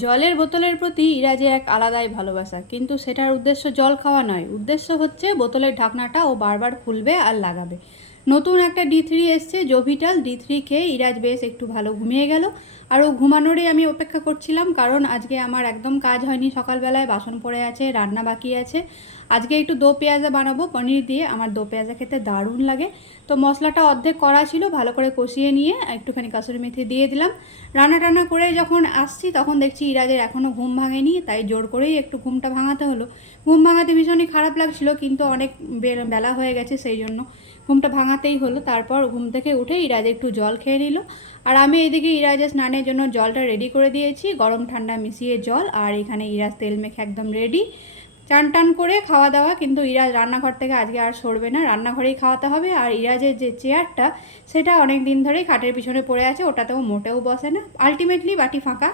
জলের বোতলের প্রতি ইরাজের এক আলাদাই ভালোবাসা, কিন্তু সেটার উদ্দেশ্য জল খাওয়া নয়। উদ্দেশ্য হচ্ছে বোতলের ঢাকনাটা ও বারবার খুলবে আর লাগাবে। নতুন একটা D3 এসছে, জোভিটাল D3 খেয়ে ইরাজ বেশ একটু ভালো ঘুমিয়ে গেল। আর ও ঘুমানোরই আমি অপেক্ষা করছিলাম, কারণ আজকে আমার একদম কাজ হয়নি। সকালবেলায় বাসন পড়ে আছে, রান্না বাকি আছে। আজকে একটু দো পেঁয়াজা বানাবো পনির দিয়ে। আমার দো পেঁয়াজা খেতে দারুণ লাগে। তো মশলাটা অর্ধেক করা ছিল, ভালো করে কষিয়ে নিয়ে একটুখানি কাসুরি মেথি দিয়ে দিলাম। রান্না টান্না করে যখন আসছি তখন দেখছি ইরাজের এখনও ঘুম ভাঙেনি, তাই জোর করেই একটু ঘুমটা ভাঙাতে হলো। ঘুম ভাঙাতে ভীষণই খারাপ লাগছিল, কিন্তু অনেক বেলা হয়ে গেছে, সেই জন্য ঘুমটা ভাঙাতেই হলো। তারপর ঘুম থেকে উঠে ইরাজ একটু জল খেয়ে নিল। আর আমি এইদিকে ইরাজের স্নানের জন্য জলটা রেডি করে দিয়েছি, গরম ঠান্ডা মিশিয়ে জল। আর এখানে ইরাজ তেল মেখে একদম রেডি। চান টান করে খাওয়া দাওয়া, কিন্তু ইরাজ রান্নাঘর থেকে আজকে আর সরবে না, রান্নাঘরেই খাওয়াতে হবে। আর ইরাজের যে চেয়ারটা, সেটা অনেক দিন ধরেই খাটের পিছনে পড়ে আছে, ওটাতেও মোটেও বসে না। আলটিমেটলি বাটি ফাঁকা।